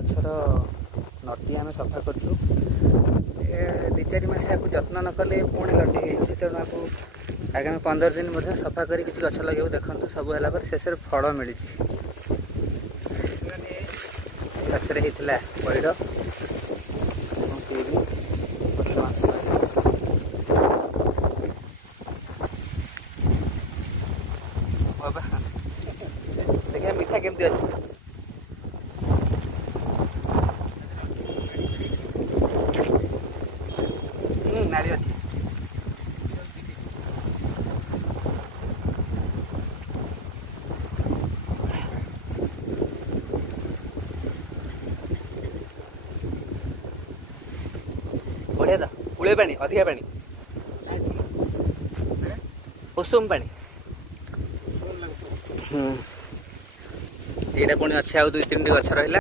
गछर नटी आम सफा कर 2-4 मास या जत्न न कले पुणी लटी हो तेणु आपको आगामी 15 दिन सफा कर किसी गछ लगे देखो सब है शेष फल मिली गचर होता पैड़ देखिए मीठा केमती अच्छे नाली अच्छी बढ़िया तो कूले पानी अधिका पानी उषुम पानी यहाँ पुणी अच्छे आ 2-3 गछ रहा